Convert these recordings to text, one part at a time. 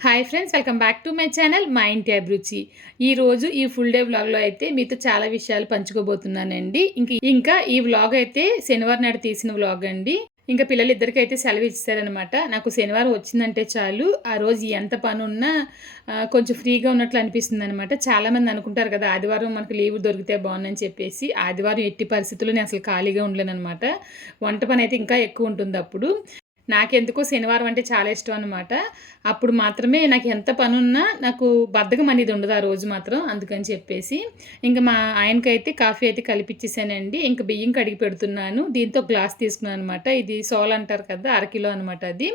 Hi friends welcome back to my channel మా ఇంటి అభిరుచి ఈరోజు ఈ ఫుల్ డే వ్లాగ్లో అయితే మీతో చాలా విషయాలు పంచుకోబోతున్నానండి. ఇంక ఇంకా ఈ వ్లాగ్ అయితే శనివారం నాడు తీసిన వ్లాగ్ అండి. ఇంకా పిల్లలు ఇద్దరికైతే సెలవు ఇచ్చారనమాట నాకు శనివారం వచ్చిందంటే చాలు. ఆ రోజు ఎంత పని ఉన్నా కొంచెం ఫ్రీగా ఉన్నట్లు అనిపిస్తుంది అనమాట చాలామంది అనుకుంటారు కదా ఆదివారం మనకు లీవ్ దొరికితే బాగుందని చెప్పేసి ఆదివారం ఎట్టి పరిస్థితుల్లో నేను అసలు ఖాళీగా ఉండలేను అనమాట వంట పని అయితే ఇంకా ఎక్కువ ఉంటుంది అప్పుడు నాకెందుకో శనివారం అంటే చాలా ఇష్టం అనమాట అప్పుడు మాత్రమే నాకు ఎంత పని ఉన్నా నాకు బద్ధకం అనేది ఉండదు ఆ రోజు మాత్రం అందుకని చెప్పేసి. ఇంకా మా ఆయనకైతే కాఫీ అయితే కలిపిచ్చేసానండి. ఇంకా బియ్యం కడిగి పెడుతున్నాను. దీంతో గ్లాస్ తీసుకున్నాను అనమాట ఇది సోల్ అంటారు కదా అరకిలో అనమాట అది.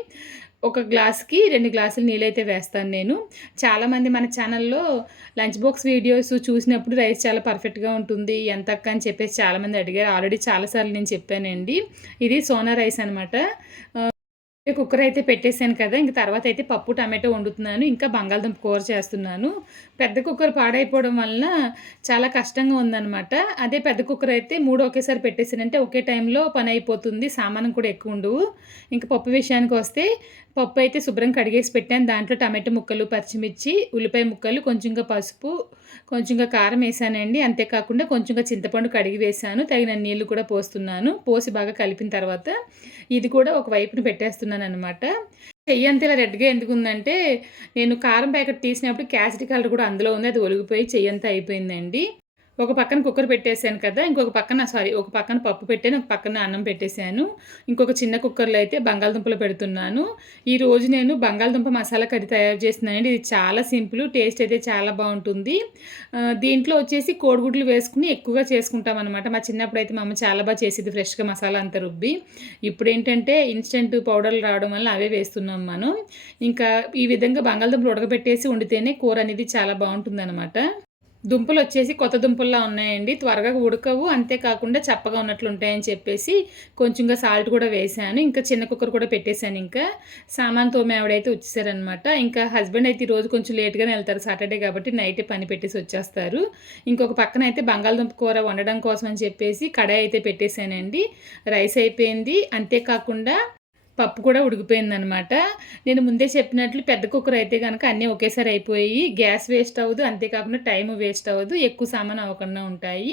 ఒక గ్లాస్కి రెండు గ్లాసులు నీళ్ళైతే వేస్తాను నేను. చాలామంది మన ఛానల్లో లంచ్ బాక్స్ వీడియోస్ చూసినప్పుడు రైస్ చాలా పర్ఫెక్ట్గా ఉంటుంది ఎంత అక్క అని చెప్పేసి చాలామంది అడిగారు. ఆల్రెడీ చాలాసార్లు నేను చెప్పానండి. ఇది సోనా రైస్ అనమాట కుక్కర్ అయితే పెట్టేశాను కదా ఇంక తర్వాత అయితే పప్పు టమాటో వండుతున్నాను ఇంకా బంగాళదుంప కూర చేస్తున్నాను. పెద్ద కుక్కర్ పాడైపోవడం వలన చాలా కష్టంగా ఉందన్నమాట. అదే పెద్ద కుక్కర్ అయితే మూడు ఒకేసారి పెట్టేసానంటే ఒకే టైంలో పని అయిపోతుంది సామానం కూడా ఎక్కువ ఉండవు. ఇంకా పప్పు విషయానికి వస్తే పప్పు అయితే శుభ్రం కడిగేసి పెట్టాను. దాంట్లో టమాటో ముక్కలు పచ్చిమిర్చి ఉల్లిపాయ ముక్కలు కొంచెంగా పసుపు కొంచెంగా కారం వేసానండి. అంతేకాకుండా కొంచెంగా చింతపండు కడిగి వేసాను. తగిన నీళ్ళు కూడా పోస్తున్నాను. పోసి బాగా కలిపిన తర్వాత ఇది కూడా ఒక వైపున పెట్టేస్తున్నాను అనమాట చెయ్యి అంత ఇలా రెడ్గా ఎందుకు ఉందంటే నేను కారం ప్యాకెట్ తీసినప్పుడు క్యాసిటీ కలర్ కూడా అందులో ఉంది. అది ఒలిగిపోయి చెయ్యి అంతా అయిపోయిందండి. ఒక పక్కన కుక్కర్ పెట్టేశాను కదా ఇంకొక పక్కన సారీ ఒక పక్కన పప్పు పెట్టాను ఒక పక్కన అన్నం పెట్టేశాను. ఇంకొక చిన్న కుక్కర్లో అయితే బంగాళదుంపలు పెడుతున్నాను. ఈ రోజు నేను బంగాళదుంప మసాలా కర్రీ తయారు చేస్తున్నానండి. ఇది చాలా సింపుల్ టేస్ట్ అయితే చాలా బాగుంటుంది. దీంట్లో వచ్చేసి కోడిగుడ్లు వేసుకుని ఎక్కువగా చేసుకుంటాం అనమాట మా చిన్నప్పుడు అయితే మా అమ్మ చాలా బాగా చేసేది ఫ్రెష్గా మసాలా అంతా రుబ్బి. ఇప్పుడు ఏంటంటే ఇన్స్టెంట్ పౌడర్లు రావడం వల్ల అవే వేస్తున్నాం మనం. ఇంకా ఈ విధంగా బంగాళదుంపలు ఉడకబెట్టేసి వండితేనే కూర అనేది చాలా బాగుంటుంది దుంపలు వచ్చేసి కొత్త దుంపల్లా ఉన్నాయండి. త్వరగా ఉడకవు అంతేకాకుండా చప్పగా ఉన్నట్లు ఉంటాయని చెప్పేసి కొంచెంగా సాల్ట్ కూడా వేసాను ఇంకా చిన్న కుక్కర్ కూడా పెట్టేశాను ఇంకా. సామాన్ తోమే ఆవిడైతే వచ్చేసారనమాట ఇంకా హస్బెండ్ అయితే ఈరోజు రోజు కొంచెం లేట్గానే వెళ్తారు సాటర్డే కాబట్టి నైటే పని పెట్టేసి వచ్చేస్తారు. ఇంకొక పక్కన అయితే బంగాళదుంప కూర వండడం కోసం అని చెప్పేసి కడాయి అయితే పెట్టేశానండి. రైస్ అయిపోయింది. అంతేకాకుండా పప్పు కూడా ఉడికిపోయిందనమాట నేను ముందే చెప్పినట్లు పెద్ద కుక్కర్ అయితే కనుక అన్నీ ఒకేసారి అయిపోయి గ్యాస్ వేస్ట్ అవ్వదు అంతేకాకుండా టైం వేస్ట్ అవ్వదు ఎక్కువ సామాన్ అవ్వకుండా ఉంటాయి.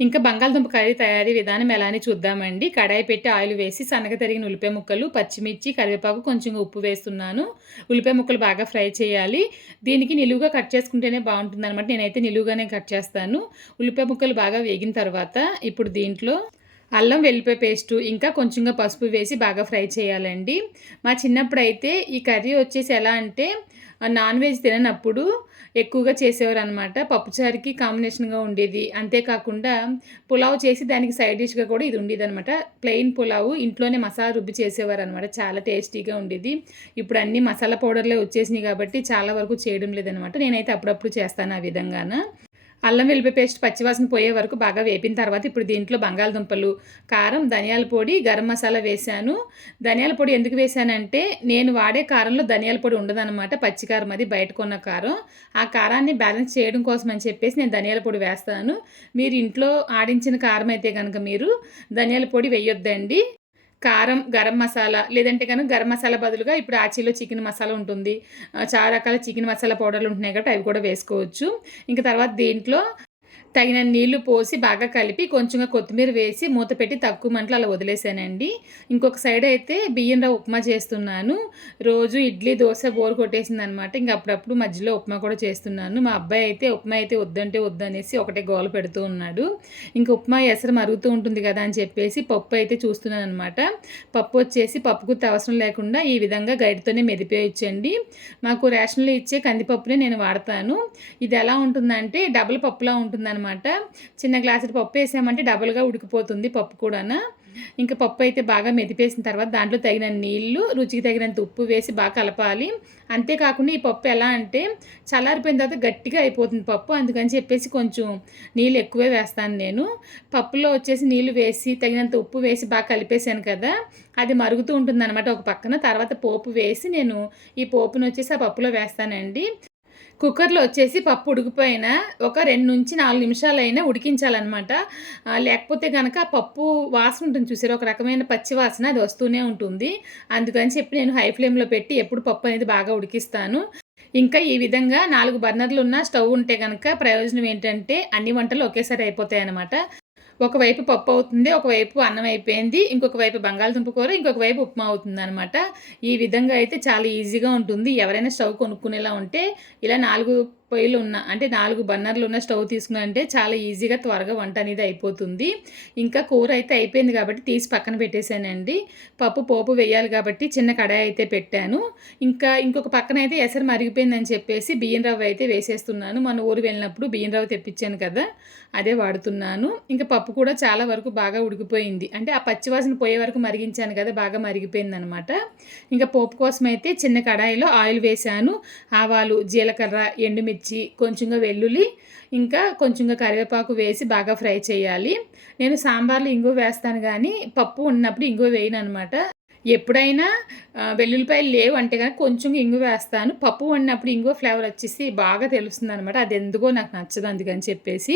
ఇంకా బంగాళదుంప కర్రీ తయారీ విధానం ఎలా అని చూద్దామండి. కడాయి పెట్టి ఆయిల్ వేసి సన్నగా తరిగిన ఉల్లిపాయ ముక్కలు పచ్చిమిర్చి కరివేపాకు కొంచెం ఉప్పు వేస్తున్నాను. ఉల్లిపాయ ముక్కలు బాగా ఫ్రై చేయాలి. దీనికి నిలువుగా కట్ చేసుకుంటేనే బాగుంటుంది అనమాట నేనైతే నిలువుగానే కట్ చేస్తాను. ఉల్లిపాయ ముక్కలు బాగా వేగిన తర్వాత ఇప్పుడు దీంట్లో అల్లం వెల్లిపాయ పేస్టు ఇంకా కొంచెంగా పసుపు వేసి బాగా ఫ్రై చేయాలండి. మా చిన్నప్పుడు అయితే ఈ కర్రీ వచ్చేసి ఎలా అంటే నాన్ వెజ్ తిననప్పుడు ఎక్కువగా చేసేవారు అనమాట పప్పుచారుకి కాంబినేషన్గా ఉండేది. అంతేకాకుండా పులావ్ చేసి దానికి సైడ్ డిష్గా కూడా ఇది ఉండేది అనమాట ప్లెయిన్ పులావ్ ఇంట్లోనే మసాలా రుబ్బి చేసేవారు అనమాట చాలా టేస్టీగా ఉండేది. ఇప్పుడు అన్ని మసాలా పౌడర్లే వచ్చేసినాయి కాబట్టి చాలా వరకు చేయడం లేదనమాట నేనైతే అప్పుడప్పుడు చేస్తాను ఆ విధంగాన. అల్లం వెల్లిపాయ పేస్ట్ పచ్చివాసన పోయే వరకు బాగా వేపిన తర్వాత ఇప్పుడు దీంట్లో బంగాళదుంపలు కారం ధనియాల పొడి గరం మసాలా వేశాను. ధనియాల పొడి ఎందుకు వేశానంటే నేను వాడే కారంలో ధనియాల పొడి ఉండదన్నమాట పచ్చికారం అది బయట కొన్న కారం. ఆ కారాన్ని బ్యాలెన్స్ చేయడం కోసం అని చెప్పేసి నేను ధనియాల పొడి వేస్తాను. మీరు ఇంట్లో ఆడించిన కారం అయితే కనుక మీరు ధనియాల పొడి వేయొద్దండి. కారం గరం మసాలా లేదంటే కనుక గరం మసాలా బదులుగా ఇప్పుడు ఆచీలో చికెన్ మసాలా ఉంటుంది. చాలా రకాల చికెన్ మసాలా పౌడర్లు ఉంటున్నాయి కాబట్టి అవి కూడా వేసుకోవచ్చు. ఇంకా తర్వాత దీంట్లో తగిన నీళ్ళు పోసి బాగా కలిపి కొంచెంగా కొత్తిమీర వేసి మూత పెట్టి తక్కువ మంటలు అలా వదిలేసానండి. ఇంకొక సైడ్ అయితే బియ్యం రవ్వ ఉప్మా చేస్తున్నాను. రోజు ఇడ్లీ దోశ బోర్ కొట్టేసింది అనమాట ఇంక అప్పుడప్పుడు మధ్యలో ఉప్మా కూడా చేస్తున్నాను. మా అబ్బాయి అయితే ఉప్మా అయితే వద్దంటే వద్దనేసి ఒకటే గోల పెడుతూ ఉన్నాడు. ఇంక ఉప్మా ఎసరు మరుగుతూ ఉంటుంది కదా అని చెప్పేసి పప్పు అయితే చూస్తున్నాను అనమాట పప్పు వచ్చేసి పప్పు గుత్తి అవసరం లేకుండా ఈ విధంగా గైడ్తోనే మెదిపేయచ్చండి. మాకు రేషన్లో ఇచ్చే కందిపప్పునే నేను వాడతాను. ఇది ఎలా ఉంటుందంటే డబుల్ పప్పులా ఉంటుందన్నమాట చిన్న గ్లాసుడు పప్పు వేసామంటే డబుల్గా ఉడికిపోతుంది పప్పు కూడాను. ఇంకా పప్పు అయితే బాగా మెదిపేసిన తర్వాత దాంట్లో తగిన నీళ్ళు రుచికి తగినంత ఉప్పు వేసి బాగా కలపాలి. అంతేకాకుండా ఈ పప్పు ఎలా అంటే చల్లారిపోయిన తర్వాత గట్టిగా అయిపోతుంది పప్పు. అందుకని చెప్పేసి కొంచెం నీళ్ళు ఎక్కువే వేస్తాను నేను. పప్పులో వచ్చేసి నీళ్ళు వేసి తగినంత ఉప్పు వేసి బాగా కలిపేశాను కదా. అది మరుగుతూ ఉంటుంది అనమాట ఒక పక్కన. తర్వాత పోపు వేసి నేను ఈ పోపును వచ్చేసి ఆ పప్పులో వేస్తానండి. కుక్కర్లో వచ్చేసి పప్పు ఉడికిపోయిన ఒక రెండు నుంచి నాలుగు నిమిషాలైనా ఉడికించాలన్నమాట. లేకపోతే కనుక పప్పు వాసన ఉంటుంది చూసారు? ఒక రకమైన పచ్చి వాసన అది వస్తూనే ఉంటుంది. అందుకని చెప్పి నేను హై ఫ్లేమ్లో పెట్టి ఎప్పుడు పప్పు అనేది బాగా ఉడికిస్తాను. ఇంకా ఈ విధంగా నాలుగు బర్నర్లు ఉన్న స్టవ్ ఉంటే కనుక ప్రయోజనం ఏంటంటే అన్ని వంటలు ఒకేసారి అయిపోతాయి అన్నమాట ఒకవైపు పప్పు అవుతుంది ఒకవైపు అన్నం అయిపోయింది ఇంకొక వైపు బంగాళదుంప కూర ఇంకొక వైపు ఉప్మా అవుతుంది అనమాట ఈ విధంగా అయితే చాలా ఈజీగా ఉంటుంది. ఎవరైనా స్టవ్ కొనుక్కునేలా ఉంటే ఇలా నాలుగు పొయ్యిలు ఉన్న అంటే నాలుగు బర్నర్లు ఉన్న స్టవ్ తీసుకున్నారంటే చాలా ఈజీగా త్వరగా వంట అనేది అయిపోతుంది. ఇంకా కూర అయితే అయిపోయింది కాబట్టి తీసి పక్కన పెట్టేశానండి. పప్పు పోపు వేయాలి కాబట్టి చిన్న కడాయి అయితే పెట్టాను. ఇంకా ఇంకొక పక్కన అయితే ఎసరు మరిగిపోయిందని చెప్పేసి బియ్యం రవ్వ అయితే వేసేస్తున్నాను. మన ఊరు వెళ్ళినప్పుడు బియ్యం రవ్వ తెప్పించాను కదా అదే వాడుతున్నాను. ఇంకా పప్పు కూడా చాలా వరకు బాగా ఉడికిపోయింది. అంటే ఆ పచ్చివాసన పోయే వరకు మరిగించాను కదా బాగా మరిగిపోయింది అనమాట ఇంకా పోపు కోసం అయితే చిన్న కడాయిలో ఆయిల్ వేశాను. ఆవాలు జీలకర్ర ఎండుమిర్చి కొంచెంగా వెల్లుల్లి ఇంకా కొంచెంగా కరివేపాకు వేసి బాగా ఫ్రై చేయాలి. నేను సాంబార్లో ఇంగువ వేస్తాను కానీ పప్పు ఉన్నప్పుడు ఇంగువ వేయను అనమాట ఎప్పుడైనా వెల్లుల్లిపాయలు లేవు అంటే కానీ కొంచెం ఇంగు వేస్తాను. పప్పు వండినప్పుడు ఇంగువ ఫ్లేవర్ వచ్చేసి బాగా తెలుస్తుంది అనమాట అది ఎందుకో నాకు నచ్చదు అందుకని చెప్పేసి.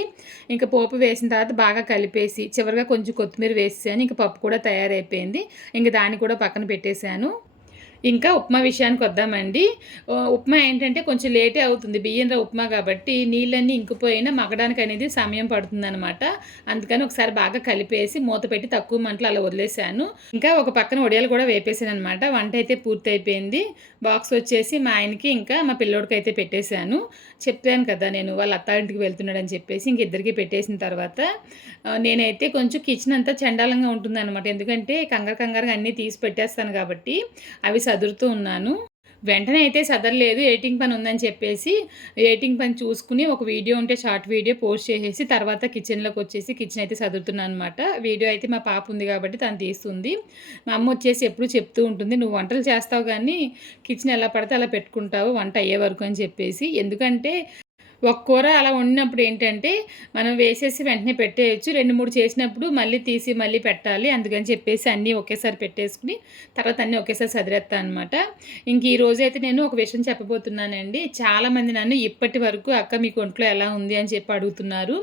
ఇంకా పోపు వేసిన తర్వాత బాగా కలిపేసి చివరిగా కొంచెం కొత్తిమీర వేసాను ఇంకా పప్పు కూడా తయారైపోయింది. ఇంకా దాన్ని కూడా పక్కన పెట్టేశాను. ఇంకా ఉప్మా విషయానికి వద్దామండి. ఉప్మా ఏంటంటే కొంచెం లేటే అవుతుంది. బియ్యం ఉప్మా కాబట్టి నీళ్ళన్నీ ఇంకిపోయినా మగ్గడానికి అనేది సమయం పడుతుంది అనమాట అందుకని ఒకసారి బాగా కలిపేసి మూత పెట్టి తక్కువ మంటలు అలా వదిలేశాను. ఇంకా ఒక పక్కన వడియాలు కూడా వేపేసాను అనమాట వంట అయితే పూర్తి అయిపోయింది బాక్స్ వచ్చేసి మా ఆయనకి ఇంకా మా పిల్లోడికి అయితే పెట్టేశాను. చెప్పాను కదా నేను వాళ్ళ అత్తారింటికి వెళ్తున్నాడని చెప్పేసి ఇంక ఇద్దరికి పెట్టేసిన తర్వాత నేనైతే కొంచెం కిచెన్ అంతా చండాలంగా ఉంటుంది అనమాట ఎందుకంటే కంగారు కంగారుగా అన్నీ తీసి పెట్టేస్తాను కాబట్టి అవి సదురుతూ ఉన్నాను. వెంటనే అయితే సదరలేదు. ఎడిటింగ్ పని ఉందని చెప్పేసి ఎడిటింగ్ పని చూసుకుని ఒక వీడియో ఉంటే షార్ట్ వీడియో పోస్ట్ చేసేసి తర్వాత కిచెన్లోకి వచ్చేసి కిచెన్ అయితే సదురుతున్నాను అనమాట వీడియో అయితే మా పాప ఉంది కాబట్టి తను తీస్తుంది. మా అమ్మ వచ్చేసి ఎప్పుడు చెప్తూ ఉంటుంది నువ్వు వంటలు చేస్తావు కానీ కిచెన్ ఎలా పడితే అలా పెట్టుకుంటావు వంట అయ్యే వరకు అని చెప్పేసి. ఎందుకంటే ఒక కూర అలా వండినప్పుడు ఏంటంటే మనం వేసేసి వెంటనే పెట్టేయచ్చు. రెండు మూడు చేసినప్పుడు మళ్ళీ తీసి మళ్ళీ పెట్టాలి. అందుకని చెప్పేసి అన్నీ ఒకేసారి పెట్టేసుకుని తర్వాత అన్నీ ఒకేసారి చదివేస్తాను అనమాట ఇంక ఈ రోజైతే నేను ఒక విషయం చెప్పబోతున్నానండి. చాలామంది నన్ను ఇప్పటి వరకు అక్క మీకు ఒంట్లో ఎలా ఉంది అని చెప్పి అడుగుతున్నారు.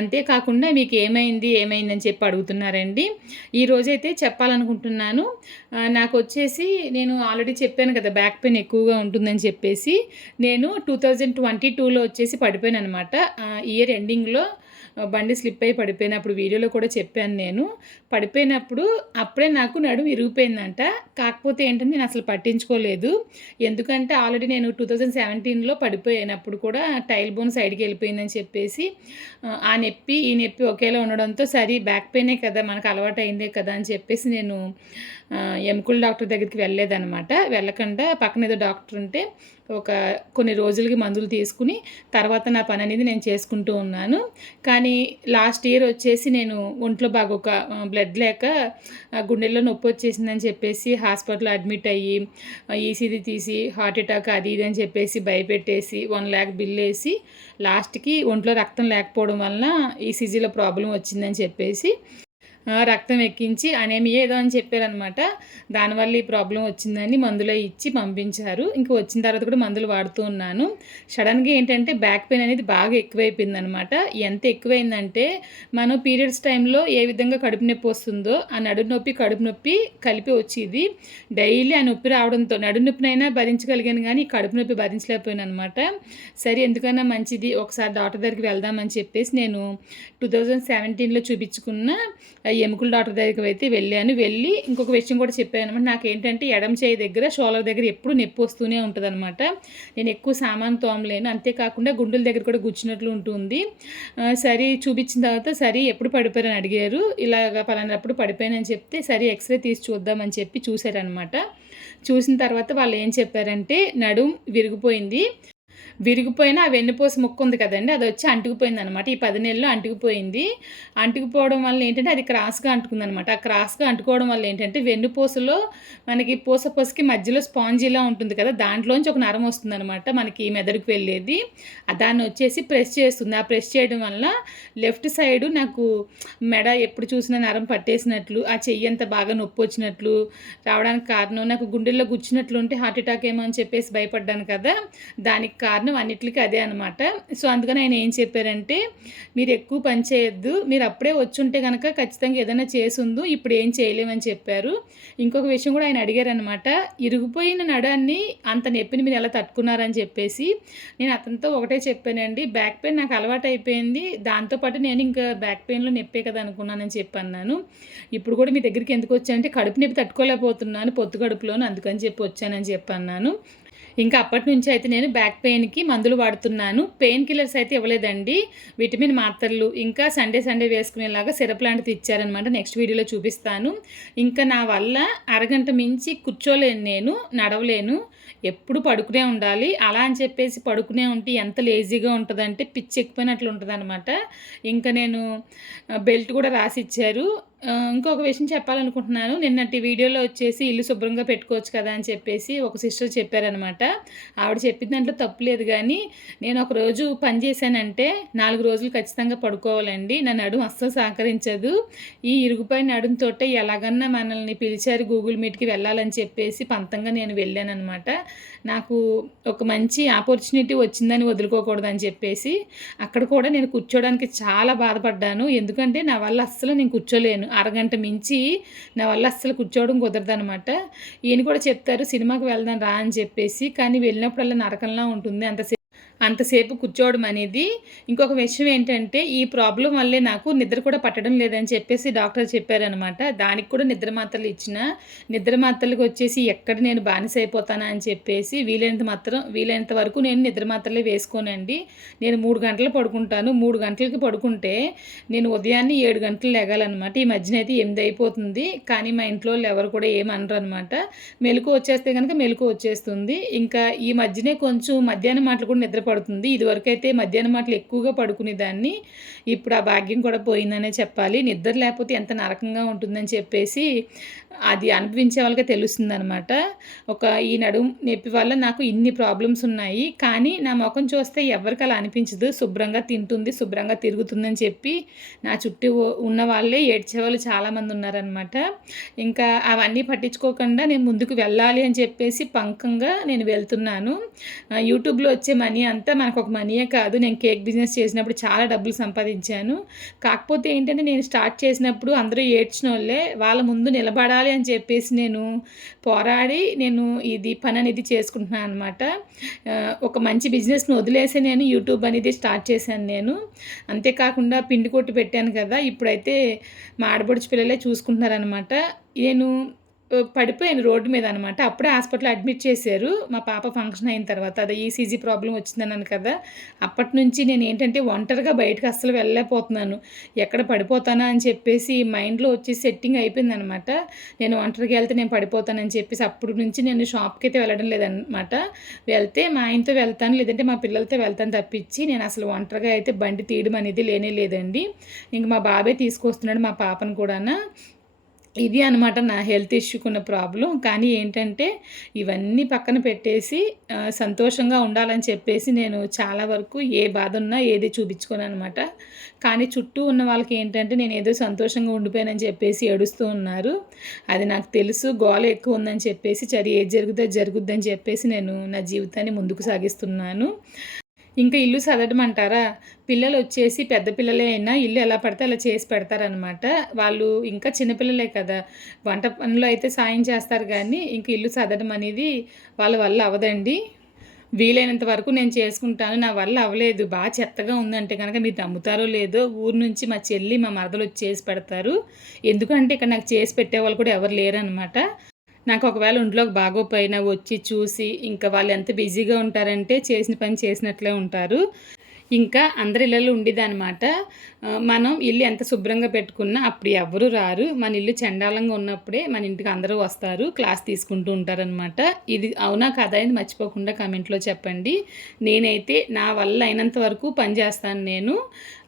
అంతేకాకుండా మీకు ఏమైంది ఏమైంది అని చెప్పి అడుగుతున్నారండి. ఈ రోజైతే చెప్పాలనుకుంటున్నాను. నాకు వచ్చేసి నేను ఆల్రెడీ చెప్పాను కదా బ్యాక్ పెయిన్ ఎక్కువగా ఉంటుందని చెప్పేసి. నేను టూ థౌజండ్ ట్వంటీ టూలో వచ్చేసి పడిపోయాను అనమాట ఇయర్ ఎండింగ్లో బండి స్లిప్ అయి పడిపోయినప్పుడు వీడియోలో కూడా చెప్పాను నేను. పడిపోయినప్పుడు అప్పుడే నాకు నడుము ఇరిగిపోయిందంట. కాకపోతే ఏంటంటే నేను అసలు పట్టించుకోలేదు. ఎందుకంటే ఆల్రెడీ నేను టూ థౌజండ్ సెవెంటీన్లో పడిపోయినప్పుడు కూడా టైల్ బోన్ సైడ్కి వెళ్ళిపోయిందని చెప్పేసి ఆ, నొప్పి ఈ నొప్పి ఒకేలా ఉండడంతో సరే బ్యాక్ పెయినే కదా మనకు అలవాటు అయిందే కదా అని చెప్పేసి నేను ఎముకల డాక్టర్ దగ్గరికి వెళ్ళలేదన్నమాట వెళ్ళకుండా పక్కన ఏదో డాక్టర్ ఉంటే ఒక కొన్ని రోజులకి మందులు తీసుకుని తర్వాత నా పని అనేది నేను చేసుకుంటూ ఉన్నాను. కానీ లాస్ట్ ఇయర్ వచ్చేసి నేను ఒంట్లో బాగా ఒక బ్లడ్ లేక ఆ, గుండెల్లో నొప్పి వచ్చేసిందని చెప్పేసి హాస్పిటల్లో అడ్మిట్ అయ్యి ఈసీది తీసి హార్ట్ అటాక్ అది ఇది అని చెప్పేసి భయపెట్టేసి వన్ ల్యాక్ బిల్ వేసి లాస్ట్కి ఒంట్లో రక్తం లేకపోవడం వలన ఈసీజీలో ప్రాబ్లం వచ్చిందని చెప్పేసి రక్తం ఎక్కించి అనేమియా ఏదో అని చెప్పారనమాట దానివల్ల ఈ ప్రాబ్లం వచ్చిందని మందులు ఇచ్చి పంపించారు. ఇంకా వచ్చిన తర్వాత కూడా మందులు వాడుతూ ఉన్నాను. సడన్గా ఏంటంటే బ్యాక్ పెయిన్ అనేది బాగా ఎక్కువైపోయింది అనమాట ఎంత ఎక్కువైందంటే మనం పీరియడ్స్ టైంలో ఏ విధంగా కడుపు నొప్పి వస్తుందో ఆ నడుము నొప్పి కడుపు నొప్పి కలిపి వచ్చేది డైలీ ఆ నొప్పి రావడంతో నడు నొప్పినైనా భరించగలిగాను కానీ కడుపు నొప్పి భరించలేకపోయాను అనమాట సరే ఎందుకన్నా మంచిది. ఒకసారి డాక్టర్ దగ్గరికి వెళ్దామని చెప్పేసి నేను టూ థౌజండ్ సెవెంటీన్లో చూపించుకున్న ఎముకల డాక్టర్ దగ్గరికి అయితే వెళ్ళాను. వెళ్ళి ఇంకొక విషయం కూడా చెప్పాను అనమాట. నాకు ఏంటంటే ఎడం చేయి దగ్గర షోలర్ దగ్గర ఎప్పుడు నొప్పి వస్తూనే ఉంటుంది అనమాట నేను ఎక్కువ సామాన్ తోమలేను. అంతేకాకుండా గుండెల దగ్గర కూడా గుచ్చినట్లు ఉంటుంది. సరే చూపించిన తర్వాత సరే ఎప్పుడు పడిపోయారని అడిగారు. ఇలాగ పలానప్పుడు పడిపోయానని చెప్తే సరే ఎక్స్రే తీసి చూద్దామని చెప్పి చూశారనమాట చూసిన తర్వాత వాళ్ళు ఏం చెప్పారంటే నడుం విరిగిపోయింది. విరిగిపోయిన ఆ వెన్నుపూస ముక్క ఉంది కదండి అది వచ్చి అంటుకుపోయింది అనమాట ఈ పది నెలలు అంటుకుపోయింది. అంటుకుపోవడం వల్ల ఏంటంటే అది క్రాస్గా అంటుకుంది అనమాట ఆ క్రాస్గా అంటుకోవడం వల్ల ఏంటంటే వెన్నుపూసలో మనకి పూస పూసకి మధ్యలో స్పాంజీలా ఉంటుంది కదా దాంట్లోంచి ఒక నరం వస్తుంది అనమాట మనకి మెదడుకు వెళ్ళేది. దాన్ని వచ్చేసి ప్రెస్ చేస్తుంది. ఆ ప్రెస్ చేయడం వల్ల లెఫ్ట్ సైడ్ నాకు మెడ ఎప్పుడు చూసినా నరం పట్టేసినట్లు ఆ చెయ్యి అంత బాగా నొప్పి వచ్చినట్లు రావడానికి కారణం నాకు గుండెల్లో గుచ్చినట్లు ఉంటే హార్ట్ అటాక్ ఏమో అని చెప్పేసి భయపడ్డాను కదా దానికి కారణం అన్నిటికీ అదే అనమాట సో అందుకని ఆయన ఏం చెప్పారంటే మీరు ఎక్కువ పని చేయొద్దు. మీరు అప్పుడే వచ్చుంటే కనుక ఖచ్చితంగా ఏదైనా చేసుందు. ఇప్పుడు ఏం చేయలేమని చెప్పారు. ఇంకొక విషయం కూడా ఆయన అడిగారనమాట ఇరిగిపోయిన నడాన్ని అంత నొప్పిని మీరు ఎలా తట్టుకున్నారని చెప్పేసి నేను అతనితో ఒకటే చెప్పానండి. బ్యాక్ పెయిన్ నాకు అలవాటు అయిపోయింది. దాంతోపాటు నేను ఇంకా బ్యాక్ పెయిన్లో నొప్పే కదా అనుకున్నానని చెప్పన్నాను. ఇప్పుడు కూడా మీ దగ్గరికి ఎందుకు వచ్చానంటే కడుపు నొప్పి తట్టుకోలేకపోతున్నాను పొత్తు కడుపులోను. అందుకని చెప్పి వచ్చానని చెప్పి అన్నాను ఇంకా అప్పటి నుంచి అయితే నేను బ్యాక్ పెయిన్కి మందులు వాడుతున్నాను. పెయిన్ కిల్లర్స్ అయితే ఇవ్వలేదండి. విటమిన్ మాత్రలు ఇంకా సండే సండే వేసుకునేలాగా సిరప్ లాంటిది ఇచ్చారనమాట నెక్స్ట్ వీడియోలో చూపిస్తాను. ఇంకా నా వల్ల అరగంట మించి కూర్చోలేను నేను నడవలేను. ఎప్పుడు పడుకునే ఉండాలి. అలా అని చెప్పేసి పడుకునే ఉంటే ఎంత లేజీగా ఉంటుందంటే పిచ్చి ఎక్కిపోయినట్లు ఉంటుంది అనమాట ఇంకా నేను బెల్ట్ కూడా రాసి ఇచ్చారు ఇంకొక విషయం చెప్పాలనుకుంటున్నాను. నిన్నటి వీడియోలో వచ్చేసి ఇల్లు శుభ్రంగా పెట్టుకోవచ్చు కదా అని చెప్పేసి ఒక సిస్టర్ చెప్పారనమాట ఆవిడ చెప్పిన దాంట్లో తప్పు లేదు కానీ నేను ఒక రోజు పని చేశానంటే నాలుగు రోజులు ఖచ్చితంగా పడుకోవాలండి. నా నడుము అస్సలు సహకరించదు. ఈ ఇరుగుపై నడుముతోటే ఎలాగన్నా మనల్ని పిలిచారు గూగుల్ మీట్కి వెళ్ళాలని చెప్పేసి పంతంగా నేను వెళ్ళాను అనమాట నాకు ఒక మంచి ఆపర్చునిటీ వచ్చిందని వదులుకోకూడదని చెప్పేసి అక్కడ కూడా నేను కూర్చోడానికి చాలా బాధపడ్డాను. ఎందుకంటే నా వల్ల అస్సలు నేను కూర్చోలేను. అరగంట మించి నా వల్ల అస్సలు కూర్చోవడం కుదరదు అనమాట ఈయన కూడా చెప్తారు సినిమాకి వెళ్దాం రా అని చెప్పేసి. కానీ వెళ్ళినప్పుడల్లా నరకంలా ఉంటుంది అంత అంతసేపు కూర్చోవడం అనేది ఇంకొక విషయం ఏంటంటే ఈ ప్రాబ్లం వల్లే నాకు నిద్ర కూడా పట్టడం లేదని చెప్పేసి డాక్టర్ చెప్పారనమాట దానికి కూడా నిద్ర మాత్రలు ఇచ్చిన నిద్ర మాత్రలకు వచ్చేసి ఎక్కడ నేను బానిస అయిపోతానా అని చెప్పేసి వీలైనంత మాత్రం వీలైనంత వరకు నేను నిద్ర మాత్రలే వేసుకోనండి. నేను మూడు గంటలు పడుకుంటాను. మూడు గంటలకి పడుకుంటే నేను ఉదయాన్నే ఏడు గంటలు లెగాలన్నమాట. ఈ మధ్యన అయితే ఎనిమిది అయిపోతుంది. కానీ మా ఇంట్లో వాళ్ళు ఎవరు కూడా ఏమనరు అనమాట మెలకు వచ్చేస్తే కనుక మెలకు వచ్చేస్తుంది. ఇంకా ఈ మధ్యనే కొంచెం మధ్యాహ్నం మాటలు కూడా నిద్ర పడుతుంది. ఇదివరకైతే మధ్యాహ్నం మాటలు ఎక్కువగా పడుకునేదాన్ని. ఇప్పుడు ఆ భాగ్యం కూడా పోయిందనే చెప్పాలి. నిద్ర లేకపోతే ఎంత నరకంగా ఉంటుందని చెప్పేసి అది అనుభవించే వాళ్ళకి తెలుస్తుంది అనమాట ఒక ఈ నడుము నొప్పి వల్ల నాకు ఇన్ని ప్రాబ్లమ్స్ ఉన్నాయి. కానీ నా ముఖం చూస్తే ఎవరికి అలా అనిపించదు. శుభ్రంగా తింటుంది శుభ్రంగా తిరుగుతుందని చెప్పి నా చుట్టూ ఉన్న వాళ్ళే ఏడ్చే వాళ్ళు చాలామంది ఉన్నారనమాట ఇంకా అవన్నీ పట్టించుకోకుండా నేను ముందుకు వెళ్ళాలి అని చెప్పేసి పంకంగా నేను వెళ్తున్నాను. యూట్యూబ్లో వచ్చే మనీ అంతా మనకు ఒక మనీయే కాదు. నేను కేక్ బిజినెస్ చేసినప్పుడు చాలా డబ్బులు సంపాదించాను కాకపోతే ఏంటంటే నేను స్టార్ట్ చేసినప్పుడు అందరూ ఏడ్చిన వాళ్ళే వాళ్ళ ముందు నిలబడాలి అని చెప్పేసి నేను పోరాడి నేను ఇది పని అనేది చేసుకుంటున్నాను అనమాట ఒక మంచి బిజినెస్ని వదిలేసి నేను యూట్యూబ్ అనేది స్టార్ట్ చేశాను నేను. అంతేకాకుండా పిండి కొట్టు పెట్టాను కదా ఇప్పుడైతే మా ఆడబడుచు పిల్లలే చూసుకుంటున్నారనమాట నేను పడిపోయాను రోడ్డు మీద అనమాట అప్పుడే హాస్పిటల్ అడ్మిట్ చేశారు. మా పాప ఫంక్షన్ అయిన తర్వాత. అదే ఈసీజీ ప్రాబ్లం వచ్చిందన్నాను కదా. అప్పటి నుంచి నేను ఏంటంటే ఒంటరిగా బయటకు అస్సలు వెళ్ళలేకపోతున్నాను. ఎక్కడ పడిపోతానా అని చెప్పేసి మైండ్లో వచ్చి సెట్టింగ్ అయిపోయింది అనమాట నేను ఒంటరిగా వెళ్తే నేను పడిపోతానని చెప్పేసి అప్పుడు నుంచి నేను షాప్కి అయితే వెళ్ళడం లేదనమాట వెళ్తే మా ఆయనతో వెళ్తాను లేదంటే మా పిల్లలతో వెళ్తాను తప్పించి నేను అసలు ఒంటరిగా అయితే బండి తీయడం అనేది లేనే లేదండి. ఇంక మా బాబే తీసుకొస్తున్నాడు మా పాపను కూడా ఇది అనమాట నా హెల్త్ ఇష్యూకున్న ప్రాబ్లం. కానీ ఏంటంటే ఇవన్నీ పక్కన పెట్టేసి సంతోషంగా ఉండాలని చెప్పేసి నేను చాలా వరకు ఏ బాధ ఉన్నా ఏది చూపించుకోను అనమాట కానీ చుట్టూ ఉన్న వాళ్ళకి ఏంటంటే నేను ఏదో సంతోషంగా ఉండిపోయానని చెప్పేసి ఏడుస్తూ ఉన్నారు. అది నాకు తెలుసు గోల ఎక్కువ ఉందని చెప్పేసి చరి ఏది జరుగుతుందో జరుగుద్దని చెప్పేసి నేను నా జీవితాన్ని ముందుకు సాగిస్తున్నాను. ఇంకా ఇల్లు చదవమంటారా పిల్లలు వచ్చేసి పెద్ద పిల్లలే అయినా ఇల్లు ఎలా పడితే అలా చేసి పెడతారనమాట వాళ్ళు ఇంకా చిన్నపిల్లలే కదా. వంట పనులు అయితే సాయం చేస్తారు కానీ ఇంక ఇల్లు చదవడం అనేది వాళ్ళ వల్ల అవదండి వీలైనంత వరకు నేను చేసుకుంటాను. నా వల్ల అవ్వలేదు. బాగా చెత్తగా ఉందంటే కనుక మీరు నమ్ముతారో లేదో ఊరు నుంచి మా చెల్లి మా మరదలు వచ్చి చేసి పెడతారు. ఎందుకంటే ఇక్కడ నాకు చేసి పెట్టే వాళ్ళు కూడా ఎవరు లేరనమాట నాకు ఒకవేళ ఒంట్లోకి బాగోపోయినా వచ్చి చూసి ఇంకా వాళ్ళు ఎంత బిజీగా ఉంటారంటే చేసిన పని చేసినట్లే ఉంటారు. ఇంకా అందరి ఇళ్ళలో ఉండేదన్నమాట. మనం ఇల్లు ఎంత శుభ్రంగా పెట్టుకున్నా అప్పుడు ఎవరు రారు. మన ఇల్లు చండాలంగా ఉన్నప్పుడే మన ఇంటికి అందరూ వస్తారు. క్లాస్ తీసుకుంటూ ఉంటారనమాట ఇది అవునా కదా అని మర్చిపోకుండా కమెంట్లో చెప్పండి. నేనైతే నా వల్ల అయినంత వరకు పని చేస్తాను నేను.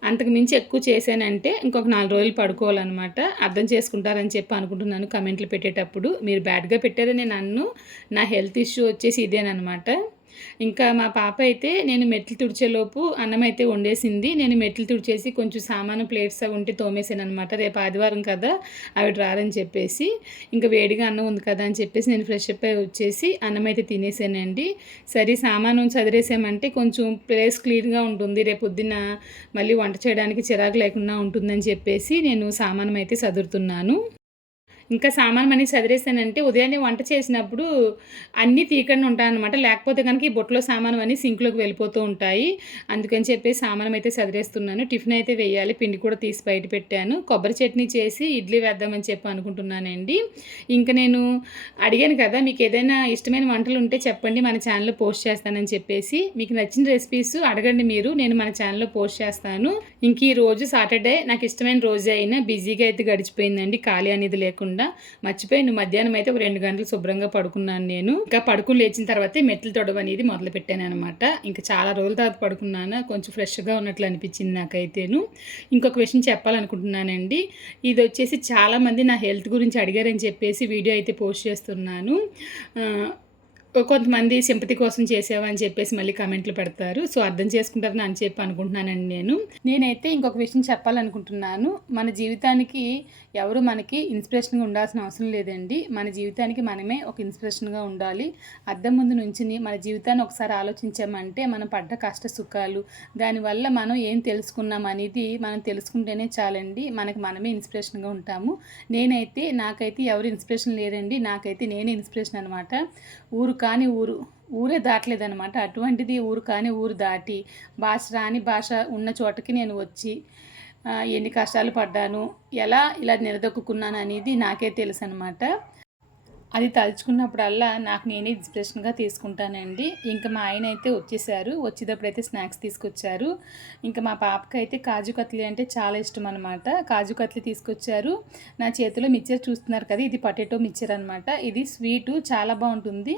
అంతకు మించి ఎక్కువ చేశానంటే ఇంకొక నాలుగు రోజులు పడుకోవాలన్నమాట. అర్థం చేసుకుంటారని చెప్పి అనుకుంటున్నాను కమెంట్లు పెట్టేటప్పుడు. మీరు బ్యాడ్గా పెట్టారని నన్ను. నా హెల్త్ ఇష్యూ వచ్చేసి ఇదేనమాట ఇంకా మా పాప అయితే నేను మెట్లు తుడిచేలోపు అన్నం అయితే వండేసింది. నేను మెట్లు తుడిచేసి కొంచెం సామాను ప్లేట్స్ అవి ఉంటే తోమేసాను అనమాట రేపు ఆదివారం కదా అవి రారని చెప్పేసి ఇంకా వేడిగా అన్నం ఉంది కదా అని చెప్పేసి నేను ఫ్రెష్ అప్ అయి వచ్చేసి అన్నం అయితే తినేసానండి. సరే సామాను చదివేసామంటే కొంచెం ప్లేస్ క్లీన్గా ఉంటుంది. రేపు పొద్దున్న మళ్ళీ వంట చేయడానికి చిరాకు లేకుండా ఉంటుందని చెప్పేసి నేను సామానం అయితే చదువుతున్నాను ఇంకా సామాన్ మనీ చదివేసానంటే ఉదయాన్నే వంట చేసినప్పుడు అన్నీ తీయకుండా ఉంటానన్నమాట లేకపోతే కనుక ఈ బొట్లో సామాను అన్నీ సింక్లోకి వెళ్ళిపోతూ ఉంటాయి. అందుకని చెప్పి సామానం అయితే చదివేస్తున్నాను టిఫిన్ అయితే వేయాలి. పిండి కూడా తీసి బయట పెట్టాను. కొబ్బరి చట్నీ చేసి ఇడ్లీ వేద్దామని చెప్పి అనుకుంటున్నానండి. ఇంకా నేను అడిగాను కదా మీకు ఏదైనా ఇష్టమైన వంటలు ఉంటే చెప్పండి. మన ఛానల్లో పోస్ట్ చేస్తానని చెప్పేసి మీకు నచ్చిన రెసిపీస్ అడగండి మీరు. నేను మన ఛానల్లో పోస్ట్ చేస్తాను. ఇంక ఈ రోజు సాటర్డే. నాకు ఇష్టమైన రోజు అయినా బిజీగా అయితే గడిచిపోయిందండి. ఖాళీ అనేది లేకుండా. మర్చిపోయి మధ్యాహ్నం అయితే ఒక రెండు గంటలు శుభ్రంగా పడుకున్నాను నేను. ఇంకా పడుకుని లేచిన తర్వాతే మెట్లు తొడవ అనేది మొదలు పెట్టాను అనమాట ఇంకా చాలా రోజుల తర్వాత పడుకున్నాను కొంచెం ఫ్రెష్గా ఉన్నట్లు అనిపించింది నాకైతేను. ఇంకొక విషయం చెప్పాలనుకుంటున్నానండి. ఇది వచ్చేసి చాలామంది నా హెల్త్ గురించి అడిగారని చెప్పేసి వీడియో అయితే పోస్ట్ చేస్తున్నాను. కొంతమంది సింపతి కోసం చేసావా అని చెప్పేసి మళ్ళీ కమెంట్లు పెడతారు. సో అర్థం చేసుకుంటారని అని చెప్పి అనుకుంటున్నానండి నేను. నేనైతే ఇంకొక విషయం చెప్పాలనుకుంటున్నాను. మన జీవితానికి ఎవరు మనకి ఇన్స్పిరేషన్గా ఉండాల్సిన అవసరం లేదండి. మన జీవితానికి మనమే ఒక ఇన్స్పిరేషన్గా ఉండాలి. అద్దం ముందు నుంచుని మన జీవితాన్ని ఒకసారి ఆలోచించామంటే మనం పడ్డ కష్ట సుఖాలు దానివల్ల మనం ఏం తెలుసుకున్నాం అనేది మనం తెలుసుకుంటేనే చాలండి. మనకి మనమే ఇన్స్పిరేషన్గా ఉంటాము. నేనైతే నాకైతే ఎవరు ఇన్స్పిరేషన్ లేరండి. నాకైతే నేనే ఇన్స్పిరేషన్ అనమాట ఊరు కాని ఊరు ఊరే దాటలేదనమాట అటువంటిది ఊరు కాని ఊరు దాటి భాష రాని భాష ఉన్న చోటకి నేను వచ్చి ఎన్ని కష్టాలు పడ్డాను ఎలా ఇలా నిలదొక్కున్నాను అనేది నాకే తెలుసు అనమాట అది తలుచుకున్నప్పుడల్లా నాకు నేనే ఇన్స్పిరేషన్గా తీసుకుంటానండి. ఇంకా మా ఆయన అయితే వచ్చేసారు. వచ్చేటప్పుడు అయితే స్నాక్స్ తీసుకొచ్చారు. ఇంకా మా పాపకి అయితే కాజు కత్లీ అంటే చాలా ఇష్టం అనమాట కాజు కత్లీ తీసుకొచ్చారు. నా చేతిలో మిక్చర్ చూస్తున్నారు కదా ఇది పొటాటో మిక్చర్ అనమాట ఇది స్వీటు చాలా బాగుంటుంది.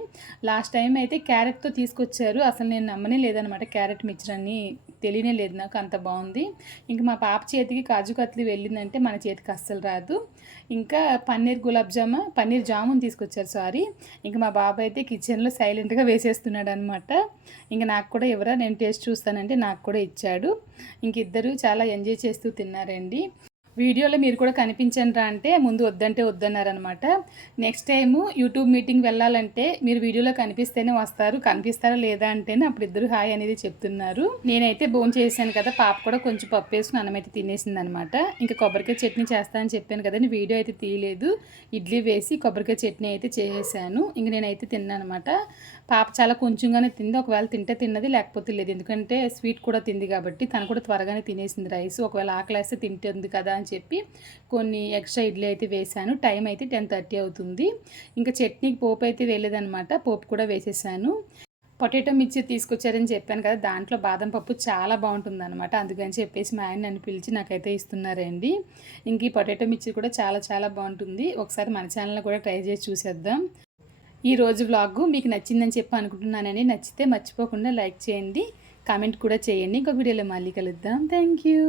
లాస్ట్ టైం అయితే క్యారెట్తో తీసుకొచ్చారు. అసలు నేను నమ్మనే లేదనమాట క్యారెట్ మిక్చర్ అని. తెలియనే లేదు నాకు అంత బాగుంది. ఇంకా మా పాప చేతికి కాజు కత్లీ వెళ్ళిందంటే మన చేతికి అస్సలు రాదు. ఇంకా పన్నీర్ గులాబ్ జామ పన్నీర్ జామున్ తీసుకొచ్చారు. సారీ. ఇంకా మా బాబాయ్ అయితే కిచెన్లో సైలెంట్గా వేసేస్తున్నాడు అనమాట ఇంకా నాకు కూడా ఎవరా నేను టేస్ట్ చూస్తానంటే నాకు కూడా ఇచ్చాడు. ఇంక ఇద్దరు చాలా ఎంజాయ్ చేస్తూ తిన్నారండి. వీడియోలో మీరు కూడా కనిపించండిరా అంటే ముందు వద్దంటే వద్దన్నారనమాట నెక్స్ట్ టైము యూట్యూబ్ మీటింగ్ వెళ్ళాలంటే మీరు వీడియోలో కనిపిస్తేనే వస్తారు కనిపిస్తారా లేదా అంటేనే అప్పుడు ఇద్దరు హాయ్ అనేది చెప్తున్నారు. నేనైతే భోజనం చేశాను కదా పాప కూడా కొంచెం పప్పు వేసుకుని అన్నం అయితే తినేసింది అనమాట ఇంకా కొబ్బరికాయ చట్నీ చేస్తానని చెప్పాను కదండి వీడియో అయితే తీయలేదు. ఇడ్లీ వేసి కొబ్బరికాయ చట్నీ అయితే చేసేసాను ఇంక నేనైతే తిన్నాను అనమాట పాప చాలా కొంచెంగానే తింది. ఒకవేళ తింటే తిన్నది లేకపోతే లేదు. ఎందుకంటే స్వీట్ కూడా తింది కాబట్టి తను కూడా త్వరగానే తినేసింది రైస్. ఒకవేళ ఆకలేస్తే తింటుంది కదా అని చెప్పి కొన్ని ఎక్స్ట్రా ఇడ్లీ అయితే వేశాను. టైం అయితే టెన్ థర్టీ అవుతుంది. ఇంకా చట్నీకి పోపు అయితే వేయలేదనమాట పోపు కూడా వేసేసాను. పొటాటో మిర్చి తీసుకొచ్చారని చెప్పాను కదా దాంట్లో బాదం పప్పు చాలా బాగుంటుంది అనమాట అందుకని చెప్పేసి మా ఆయన నన్ను పిలిచి నాకైతే ఇస్తున్నారండి. ఇంక ఈ పొటాటో మిర్చి కూడా చాలా చాలా బాగుంటుంది. ఒకసారి మన ఛానల్లో కూడా ట్రై చేసి చూసేద్దాం. ఈ రోజు వ్లాగ్ మీకు నచ్చిందని చెప్పి అనుకుంటున్నానని నచ్చితే మర్చిపోకుండా లైక్ చేయండి. కామెంట్ కూడా చేయండి. ఇంకొక వీడియోలో మళ్ళీ కలుద్దాం. Thank you